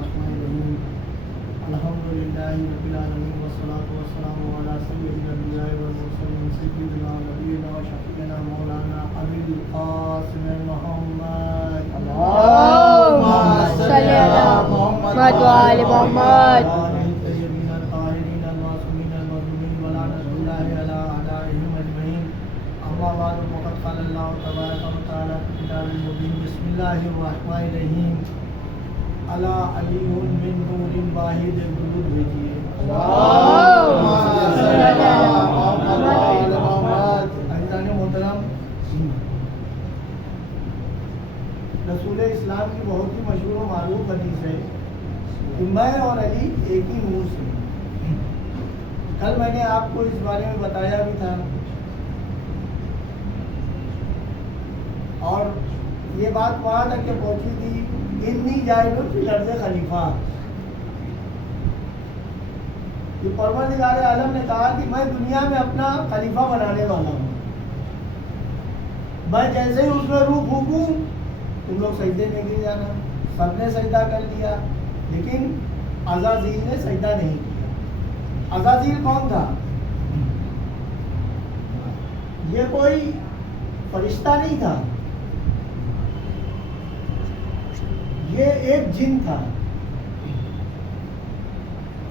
الرحمن الرحیم الحمدللہ رب العالمین والصلاة والسلام علی سید الانبیاء والمرسلین سیدنا نبینا و شفیعنا مولانا ابی القاسم محمد اللہم صلی علی محمد و آل محمد بسم اللہ الرحمن الرحیم علی علی من نور واحد درود بھیجیے عزیزان محترم، رسول اسلام کی بہت ہی مشہور و معروف حدیث ہے کہ میں اور علی ایک ہی نور سے۔ کل میں نے آپ کو اس بارے میں بتایا بھی تھا اور یہ بات وہاں تک کہ پہنچی تھی انی جاعل فی الارض خلیفہ، کہ پروردگار عالم نے کہا کہ میں دنیا میں اپنا خلیفہ بنانے والا ہوں، میں جیسے ہی اس میں روح پھونکوں تم لوگ سجدے میں گر جانا۔ سب نے سجدہ کر لیا لیکن عزازیل نے سجدہ نہیں کیا۔ عزازیل کون تھا؟ یہ کوئی فرشتہ نہیں تھا، یہ ایک جن تھا۔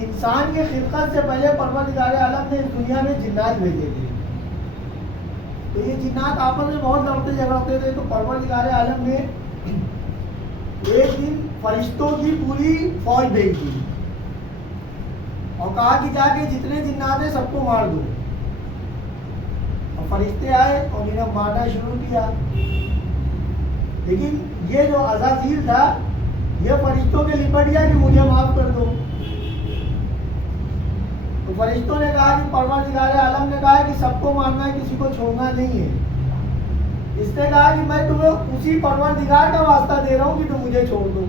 انسان کے خلقت سے پہلے پروردگار عالم نے اس دنیا میں جنات بھیجے تھے، تو یہ جنات آپس میں بہت لڑتے جھگڑتے تھے، تو پروردگار عالم نے ایک دن فرشتوں کی پوری فوج بھیج دی اور کہا کہ جا کے جتنے جنات ہیں سب کو مار دو۔ اور فرشتے آئے اور انہیں مارنا شروع کیا، لیکن یہ جو عزازیل تھا یہ فرشتوں کے لپٹ گیا کہ مجھے معاف کر دو۔ تو فرشتوں نے کہا کہ پروردگار عالم نے کہا کہ سب کو مارنا ہے، کسی کو چھوڑنا نہیں ہے۔ اس نے کہا کہ میں تمہیں اسی پروردگار کا واسطہ دے رہا ہوں کہ تم مجھے چھوڑ دو۔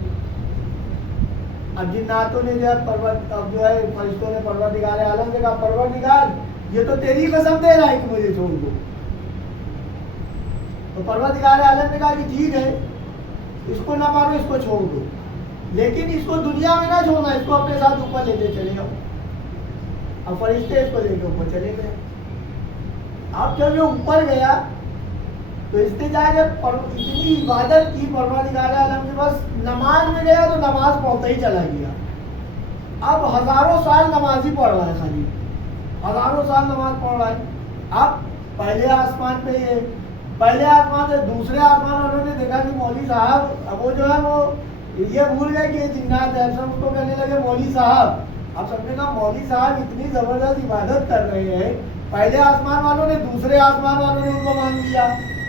اب جناتوں نے جو ہے فرشتوں نے پروردگار عالم سے کہا پروردگار یہ تو تیری قسم دے رہا ہے کہ مجھے چھوڑ دو۔ تو پروردگار عالم نے کہا کہ ٹھیک ہے، اس کو نہ مارو، اس کو چھوڑ دو، لیکن اس کو دنیا میں نہ چھوڑنا، اس کو اپنے ساتھ اوپر لیتے چلے جاؤ۔ اب فرشتے اس کو لے کے اوپر چلے گئے۔ اب جب یہ اوپر گیا تو اس نے جا کے اتنی عبادت کی پروردگار عالم کے پاس، نماز میں گیا تو نماز پڑھتا ہی چلا گیا۔ اب ہزاروں سال نماز ہی پڑھ رہا ہے، خالی ہزاروں سال نماز پڑھ رہا ہے۔ اب پہلے آسمان پہ یہ پہلے آسمان سے دوسرے آسمان والوں نے دیکھا کہ مولوی صاحب اب وہ جو ہے وہ یہ بھول گئے کہ یہ جنات ہے، سب اس کو کہنے لگے مولوی صاحب۔ اب سب نے کہا مولوی صاحب اتنی زبردست عبادت کر رہے ہیں، پہلے آسمان والوں نے دوسرے آسمان والوں نے ان کو مان لیا،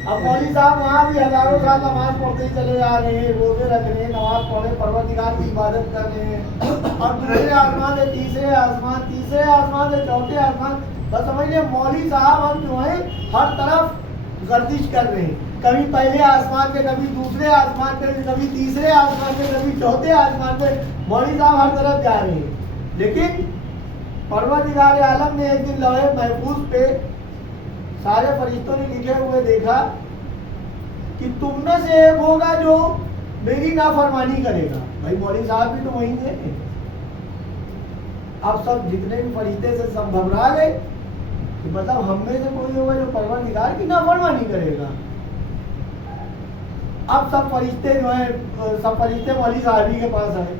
اب مولوی صاحب وہاں بھی ہزاروں سال نماز پڑھتے ہی چلے جا رہے ہیں، روزے رکھ رہے ہیں، نماز پڑھ رہے، پروردگار کی عبادت کر رہے ہیں۔ اب دوسرے آسمان سے تیسرے آسمان، تیسرے آسمان سے چوتھے آسمان، بس سمجھ لیں مولوی صاحب ہم جو ہیں ہر طرف گردش کر رہے ہیں، کبھی پہلے آسمان پہ، کبھی دوسرے آسمان پہ، کبھی تیسرے آسمان پہ، کبھی چوتھے آسمان پہ، مولوی صاحب ہر طرف جا رہے ہیں۔ لیکن پروردگار عالم نے ایک دن لوح محفوظ پہ سارے فرشتوں نے لکھے ہوئے دیکھا کہ تم میں سے ایک ہوگا جو میری نافرمانی کرے گا۔ بھائی مولوی صاحب بھی تو وہیں تھے۔ اب سب جتنے بھی فرشتے سے سب گھبرا گئے کہ مطلب ہم میں سے کوئی ہوگا جو پروردگار کی نافرمانی کرے گا۔ اب سب فرشتے جو ہیں سب فرشتے مولوی صاحب کے پاس آئے،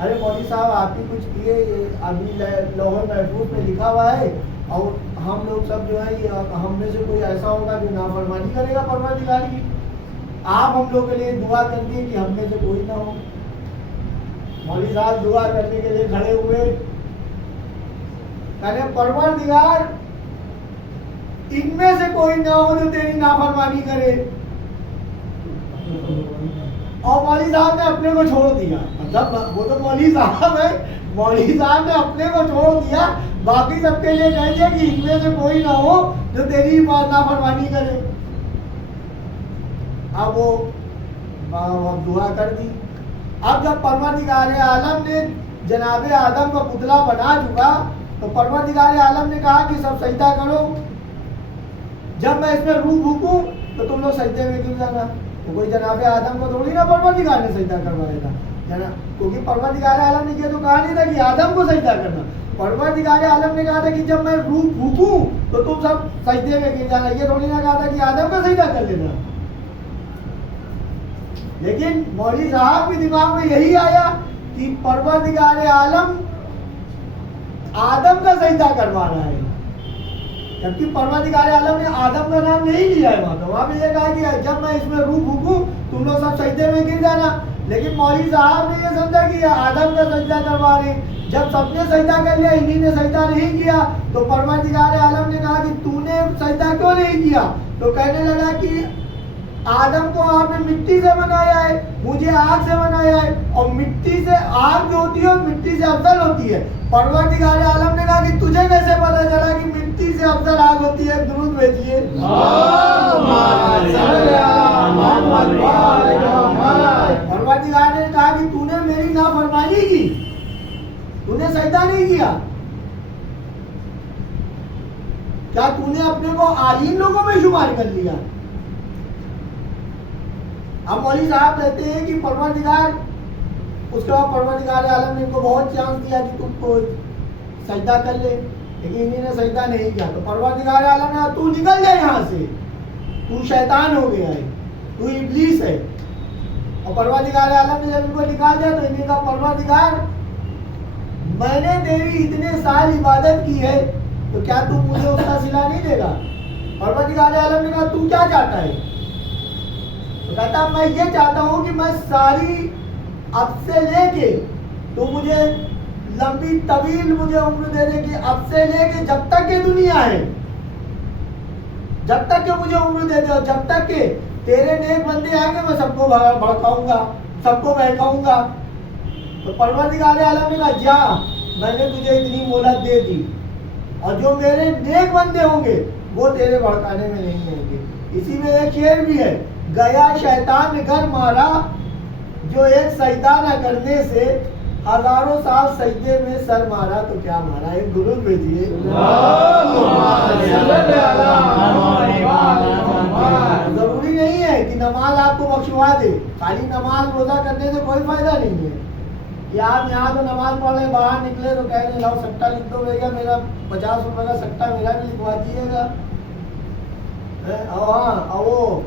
ارے مولوی صاحب آپ ہی کچھ کیے، ابھی لوح محفوظ میں لکھا ہوا ہے اور ہم لوگ سب جو ہے ہم میں سے کوئی ایسا ہوگا جو نافرمانی کرے گا پروردگار کی، آپ ہم لوگ کے لیے دعا کر دیے کہ ہم میں سے کوئی نہ ہو۔ مولوی صاحب دعا کرنے کے لیے کھڑے ہوئے، کہنے پروردگار ان میں سے کوئی نہ ہو جو تیری نافرمانی کرے۔ اور مولوی صاحب نے اپنے کو چھوڑ دیا، مطلب وہ تو مولوی صاحب ہے، مولوی صاحب نے اپنے کو چھوڑ دیا، باقی سب کے لیے کہہ دیا کہ ان میں سے کوئی نہ ہو جو تیری نافرمانی کرے۔ اب وہ دعا کر دی۔ اب جب پروردگار عالم نے جناب آدم کا پتلا بنا چکا تو پروردگار عالم نے کہا کہ سب سجدہ کرو، جب میں اس میں روح پھونکوں تو تم لوگ سجدے میں گر جانا۔ تو کوئی جناب آدم کو تھوڑی نہ پروردگار نے سجدہ کروایا تھا، کیونکہ پروردگار عالم نے یہ تو کہا نہیں تھا کہ آدم کو سجدہ کرنا. پروردگار عالم نے کہا تھا کہ جب میں روح پھونکوں تو تم سب سجدے میں گر جانا. یہ تھوڑی نہ کہا تھا کہ آدم کا سجدہ کر لینا. لیکن مولوی صاحب کے دماغ میں یہی آیا کہ پروردگار عالم آدم کا سجدہ کروا رہا ہے، جبکہ پروردگار عالم نے آدم کا نام نہیں لیا ہے. وہاں پہ یہ کہا کہ جب میں اس میں روح پھونکوں تم لوگ سب سجدے میں گر جانا. لیکن مولوی صاحب نے یہ سمجھا کہ آدم کا سجدہ کروا رہے ہیں. جب سب نے سجدہ کر لیا انہی نے سجدہ نہیں کیا تو پروردگار عالم نے کہا کہ تو نے سجدہ کیوں نہیں کیا؟ تو کہنے لگا کہ آدم کو آپ نے مٹی سے بنایا ہے، مجھے آگ سے بنایا ہے، اور مٹی سے آگ جو ہوتی ہے اور مٹی سے افضل ہوتی ہے. پروردگار عالم نے کہا کہ تجھے کیسے پتا چلا کہ مٹی سے افضل آگ ہوتی ہے؟ درود بھیجیے. پروردگار نے کہا کہ تو نے میری نافرمانی کی، تو نے سجدہ نہیں کیا. کیا تو نے اپنے کو عالم لوگوں میں شمار کر لیا؟ اب مولوی صاحب کہتے ہیں کہ پروردگار، اس کے بعد پروردگار عالم نے ان کو بہت چانس دیا کہ تم کو سجدہ کر لے، لیکن انہیں نے سجدہ نہیں کیا. تو پروردگار عالم نے تو نکل جائے یہاں سے، تو شیطان ہو گیا ہے، تو ابلیس ہے. اور پروردگار عالم نے جب ان کو نکال دیا تو انہیں کہا پروردگار میں نے تیری اتنے سال عبادت کی ہے تو کیا تم مجھے اس کا صلہ نہیں دے گا؟ پروردگار عالم نے کہا تو کیا چاہتا ہے؟ تو کہتا میں یہ چاہتا ہوں کہ میں ساری اب سے لے کے تو مجھے لمبی طویل مجھے عمر دے دے کہ اب سے لے کے جب تک کہ دنیا ہے، جب تک کہ مجھے عمر دے دے، اور جب تک کہ تیرے نیک بندے آئیں گے میں سب کو بھڑکاؤں گا، سب کو بہکاؤں گا. تو پروردگار عالم نے کہا جا، میں نے تجھے اتنی مہلت دے دی، اور جو میرے نیک بندے ہوں گے وہ تیرے بھڑکانے میں نہیں آئیں گے. اسی میں ایک شعر بھی ہے، گیا شیطان گھر مارا جو ایک سجدہ نہ کرنے سے ہزاروں سال سجدے میں سر مارا تو کیا مارا. ایک درود بھیجیے. ضروری نہیں ہے کہ نماز آپ کو بخشوا دے، خالی نماز روزہ کرنے سے کوئی فائدہ نہیں ہے. یا آپ یہاں تو نماز پڑھ رہے باہر نکلے تو کہہ رہے لاؤ سٹا لکھ دو بھیا، میرا 50 روپے کا سٹا میرا بھی لکھوا دیجیے گا. ہاں وہ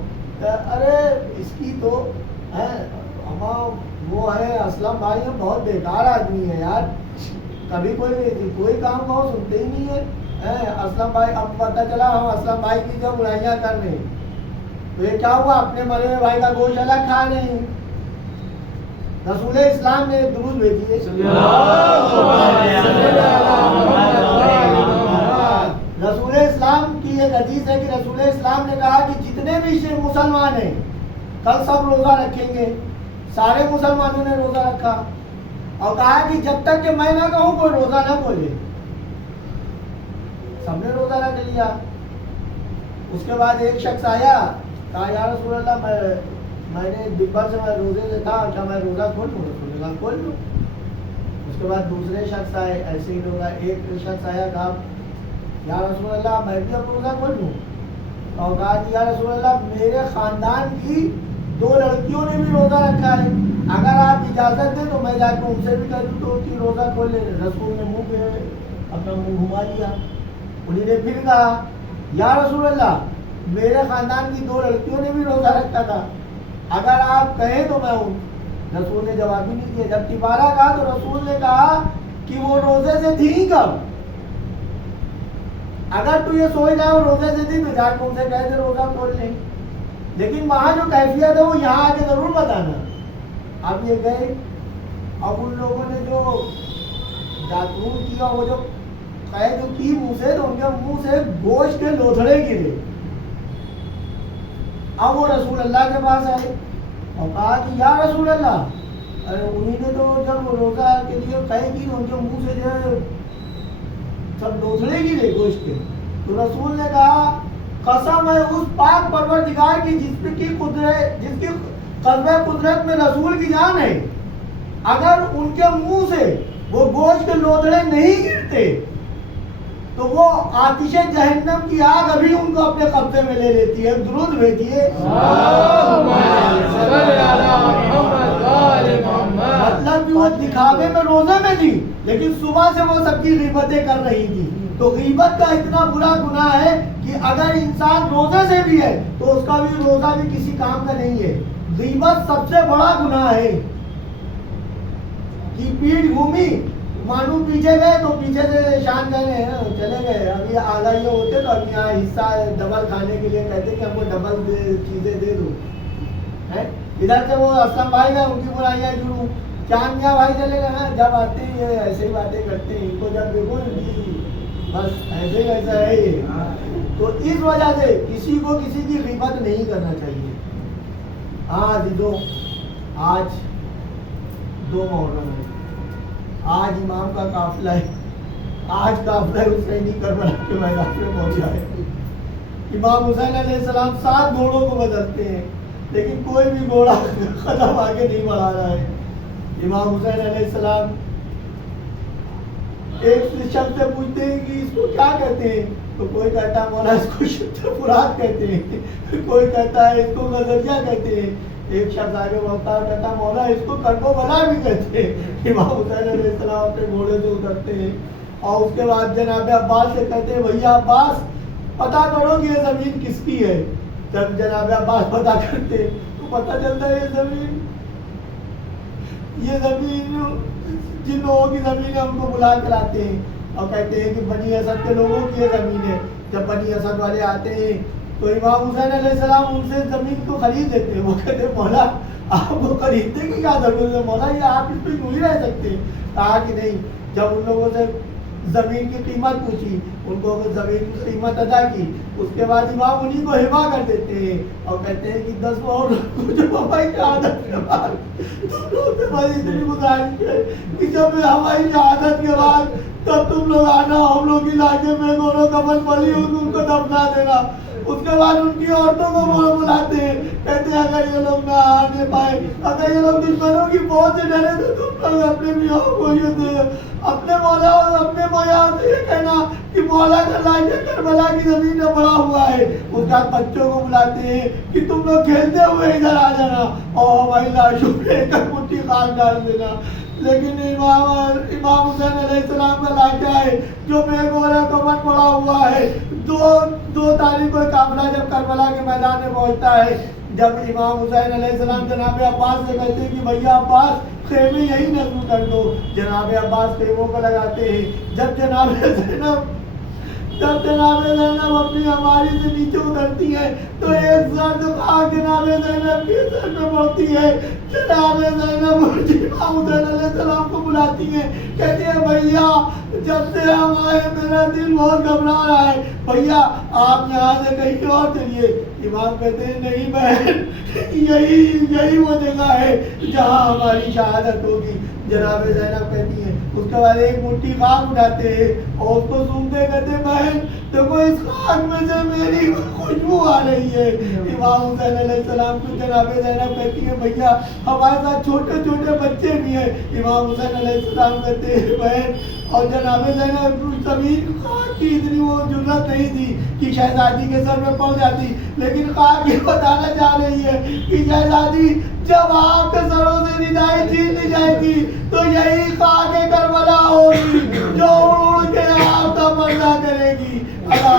ارے اس کی تو وہ ہے اسلم بھائی ہم بہت بیکار آدمی ہے یار، کبھی کوئی کام کہو سنتے ہی نہیں ہے. اسلم بھائی اب پتہ چلا ہم اسلم بھائی کی جو برائیاں کر رہے ہیں تو یہ کیا ہوا، اپنے مرے ہوئے بھائی کا گوشت الگ کھا رہے ہیں. رسول اسلام نے درود بھیجیے. رسول اسلام کی ایک حدیث ہے کہ رسول اسلام نے کہا کہ جتنے بھی مسلمان ہیں کل سب روزہ رکھیں گے. سارے مسلمانوں نے روزہ رکھا اور کہا کہ جب تک کہ میں نہ کہوں کوئی روزہ نہ کھولے. سب نے روزہ رکھ لیا. اس کے بعد ایک شخص آیا، کہا یا رسول اللہ میں نے دبر سے میں روزے سے تھا، کیا میں روزہ کھول لوں؟ رسول اللہ کھول لوں. اس کے بعد دوسرے شخص آئے، ایسے ہی لوگ آئے. ایک شخص آیا، کہا یا رسول اللہ میں بھی اب روزہ کھول لوں. اور کہا کہ یا رسول اللہ میرے خاندان کی 2 لڑکیوں نے بھی روزہ رکھا ہے، اگر آپ اجازت دیں تو میں جا کے ان سے بھی کہہ دوں تو کہ روزہ کھول لے. رسول نے منہ پہ اپنا منہ گھما لیا. انہیں نے پھر کہا یا رسول اللہ میرے خاندان کی 2 لڑکیوں نے بھی روزہ رکھا تھا، اگر آپ کہیں تو میں ہوں. رسول نے جواب ہی نہیں دیا. جب دوبارہ کہا تو رسول نے کہا کہ وہ روزے سے تھی کب؟ اگر تو یہ سوچ رہا ہے وہ روزے سے تھی تو جا کے ان سے کہہ دے روزہ کھول لیں. لیکن وہاں جو کیفیت ہے وہ یہاں آ کے ضرور بتانا. اب یہ گئے، اب ان لوگوں نے جو داتون کیا، وہ جو قید کی منہ سے، تو ان کے منہ سے گوشت کے لوتھڑے گرے. اب وہ رسول اللہ کے پاس آئے اور کہا کہ یا رسول اللہ انہیں نے تو جب روزہ کے لیے قید کی ان کے منہ سے جو ہے سب لوتھڑے گرے گوشت کے. تو رسول نے کہا قسم ہے اس پاک پروردگار کی جس کی قدرہ قدرت میں رسول کی جان ہے، اگر ان کے منہ سے وہ گوشت کے لوتھڑے نہیں گرتے تو وہ آتش جہنم کی آگ ابھی ان کو اپنے قبضے میں لے لیتی ہے. درود بھیجیے. وہ دکھاوے میں روزے میں تھی لیکن صبح سے وہ سب کی غیبتیں کر رہی تھی. تو غیبت کا اتنا برا گناہ ہے کہ اگر انسان روزے سے بھی ہے تو اس کا بھی روزہ بھی کسی کام کا نہیں ہے. غیبت سب سے بڑا گناہ ہے. کہ پیٹھ گھومی مانو پیچھے گئے تو پیچھے سے شان گئے چلے گئے, ابھی آگے یہ ہوتے تو ابھی یہاں حصہ ڈبل کھانے کے لیے کہتے کہ ہم کو ڈبل چیزیں دے دو. ادھر سے وہ اسلم بھائی گئے, ان کی برائیاں شروع, چاند میاں بھائی چلے گئے نا, جب آتے ہیں یہ ایسے ہی باتیں کرتے ہیں, ان کو جب دیکھو بس ایسے ہی ایسا ہے یہ. تو اس وجہ سے کسی کو کسی کی غیبت نہیں کرنا چاہیے. ہاں عزیزو, آج 2 محرم ہے, آج امام کا قافلہ ہے, آج قافلہ حسینی کربلا کے میدان میں پہنچا ہے. امام حسین علیہ السلام 7 گھوڑوں کو بدلتے ہیں لیکن کوئی بھی گھوڑا قدم آگے نہیں بڑھا رہا ہے. امام حسین علیہ السلام ایک شخص سے پوچھتے ہیں کہ اس کو کیا کہتے ہیں, تو کوئی کہتا ہے مولا اس کو شدت فرات کہتے ہیں, کوئی کہتا ہے اس کو غزلیہ کہتے ہیں, ایک شخص آگے بڑھتا ہے کہتا ہے مولا اس کو کرب و بلا بھی کہتے ہیں. امام حسین علیہ السلام اپنے گھوڑے سے اترتے ہیں اور اس کے بعد جناب عباس سے کہتے ہیں بھیا عباس پتا کرو کہ یہ زمین کس کی ہے. جب جناب عباس پتا کرتے تو پتا چلتا ہے یہ زمین جن لوگوں کی زمین ہے ان کو بلا کر آتے ہیں اور کہتے ہیں کہ بنی اسد کے لوگوں کی یہ زمین ہے. جب بنی اسد والے آتے ہیں تو امام حسین علیہ السلام ان سے زمین کو خرید دیتے ہیں. وہ کہتے ہیں مولا آپ کو خریدنے کی کیا ضرورت ہے, مولا یہ آپ اس پہ کیوں ہی رہ سکتے ہیں. کہا کہ نہیں. جب ان لوگوں سے زمین کی قیمت پوچھی, ان کو زمین کی قیمت ادا کی, اس کے بعد امام انہیں کو ہبا کر دیتے ہیں اور کہتے ہیں کہ 10 اور جو ہماری شہادت کے بعد تم لوگ سے بڑی اتنی گزارش ہے کہ جب ہماری شہادت کے بعد تب تم لوگ آنا, ہم لوگ علاقے میں دونوں کمل پڑی ان کو دفنا دینا. اس کے بعد ان کی عورتوں کو وہ بلاتے ہیں, کہتے ہیں اگر یہ لوگ نہ آنے پائے, اگر یہ لوگ دشمنوں کی فوج سے ڈرے تو تم لوگ اپنے میاں کو یہ دے, اپنے مولا اور اپنے میاں سے یہ کہنا کہ مولا کا لاشے کربلا کی زمین میں پڑا ہوا ہے. اس کے بعد بچوں کو بلاتے ہیں کہ تم لوگ کھیلتے ہوئے ادھر آ جانا اور ہماری لاشوں پہ ایک مٹھی خاک ڈال دینا. لیکن امام حسین علیہ السلام کا لاشا ہے جو بے گورا کمر پڑا ہوا ہے. 2 تاریخ کو قافلہ جب کربلا کے میدان میں پہنچتا ہے, جب امام حسین علیہ السلام جناب عباس سے کہتے ہیں کہ بھیا عباس خیمے یہی نصب کر دو, جناب عباس خیموں کو لگاتے ہیں. جب جناب زینب اپنی ہماری سے نیچے اترتی ہے تو ایک زرد خاک جناب زینب کے سر پہ پڑتی ہے. جناب زینب امام حسین علیہ السلام کو بلاتی ہیں, کہتی ہے بھیا جب سے ہم آئے میرا دل بہت گھبرا رہا ہے, بھیا آپ یہاں سے کہیں اور چلیے. امام کہتے ہیں نہیں بہن, یہی وہ جگہ ہے جہاں ہماری شہادت ہوگی. جناب زینب کہتی ہیں, اس کے بعد ایک مٹھی خاک اٹھاتے ہیں اور اس کو سونگتے کہتے بہن دیکھو اس خاک میں سے میری خوشبو آ رہی ہے. امام حسین علیہ السلام کو جناب زینب کہتی ہے بھیا ہمارے ساتھ چھوٹے چھوٹے بچے بھی ہیں. امام حسین علیہ السلام کہتے ہیں بہن, اور جناب زینب زمین خاک کی اتنی وہ ضرورت نہیں تھی کہ شہزادی کے سر میں پڑ جاتی, لیکن خاک یہ بتانا چاہ رہی ہے کہ شہزادی جب آپ کے سروں سے ردائی چھین لی جائے گی تو یہی خاک کربلا ہوگی جو اڑ کے آپ کا پردہ کرے گی. اللہ